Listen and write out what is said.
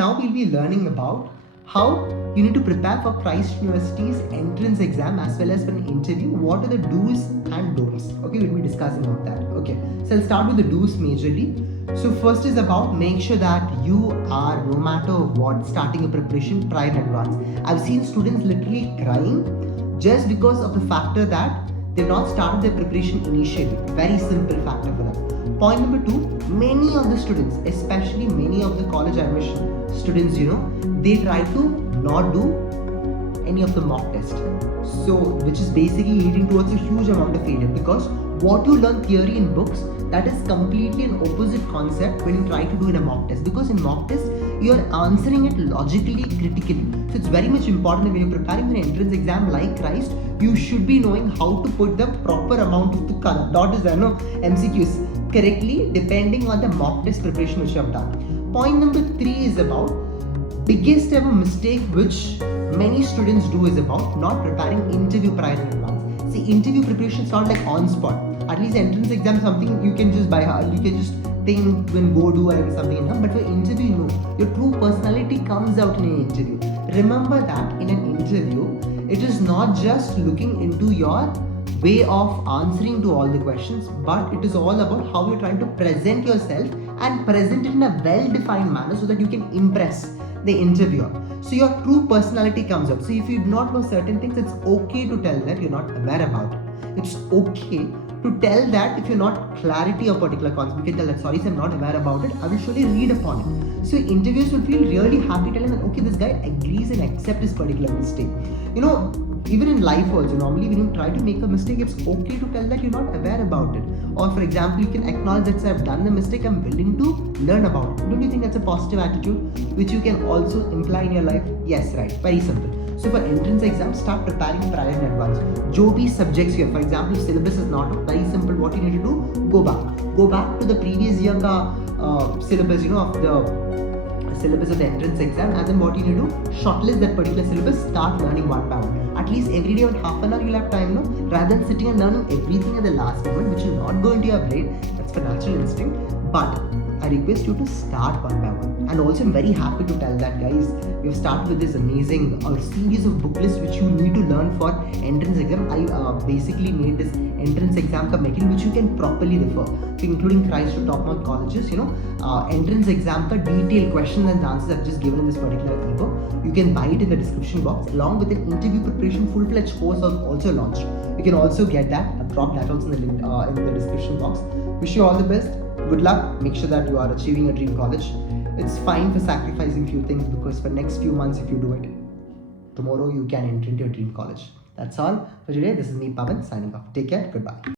now we'll be learning about how you need to prepare for Christ University's entrance exam as well as for an interview. What are the do's and don'ts? Okay, we'll be discussing about that. Okay, so I'll start with the do's majorly. So first is about make sure that you are, no matter what, starting a preparation prior in advance. I've seen students literally crying just because of the factor that they've not started their preparation initially. Very simple factor for them. Point number two, many of the students, especially many of the college admission students, they try to not do any of the mock test. So, which is basically leading towards a huge amount of failure, because what you learn theory in books, that is completely an opposite concept when you try to do in a mock test, because in mock test you are answering it logically, critically. So it's very much important that when you're preparing for an entrance exam like Christ, you should be knowing how to put the proper amount of the dot is there, no MCQs correctly depending on the mock test preparation which you have done. Point number three is about biggest ever mistake which many students do is about not preparing interview prior in advance. See, interview preparation is not like on spot. At least entrance exam is something you can just buy, you can just think when go do or something, but for interview, no, your true personality comes out in an interview. Remember that in an interview, it is not just looking into your way of answering to all the questions, but it is all about how you're trying to present yourself and present it in a well-defined manner so that you can impress the interviewer. So your true personality comes out. So if you do not know certain things, it's okay to tell that you're not aware about it. It's okay to tell that if you're not clarity of particular concept, you can tell that, sorry, I'm not aware about it, I will surely read upon it. So interviewers will feel really happy telling that, okay, this guy agrees and accepts his particular mistake. Even in life also, normally when you try to make a mistake, it's okay to tell that you're not aware about it. Or for example, you can acknowledge that I've done the mistake, I'm willing to learn about it. Don't you think that's a positive attitude which you can also imply in your life? Yes, right, very simple. So for entrance exam, start preparing prior in advance. Jo bhi subjects here, for example, if syllabus is not up, very simple, what you need to do, go back to the previous year syllabus, of the syllabus of the entrance exam, and then what you need to do, shortlist that particular syllabus, start learning one by one. At least every day on half an hour you'll have time, rather than sitting and learning everything at the last moment, which will not go into your brain. That's for natural instinct. But I request you to start one by one. And also I'm very happy to tell that, guys, we have started with this amazing series of book lists which you need to learn for entrance exam. I basically made this entrance exam material which you can properly refer to, including Christ to top-notch colleges. Entrance exam detailed questions and answers I've just given in this particular ebook. You can buy it in the description box, along with an interview preparation full-fledged course also launched. You can also get that. I've dropped that also in the link in the description box. Wish you all the best. Good luck. Make sure that you are achieving your dream college. It's fine for sacrificing few things, because for next few months, if you do it, tomorrow you can enter into your dream college. That's all for today. This is me, Pawan, signing off. Take care. Goodbye.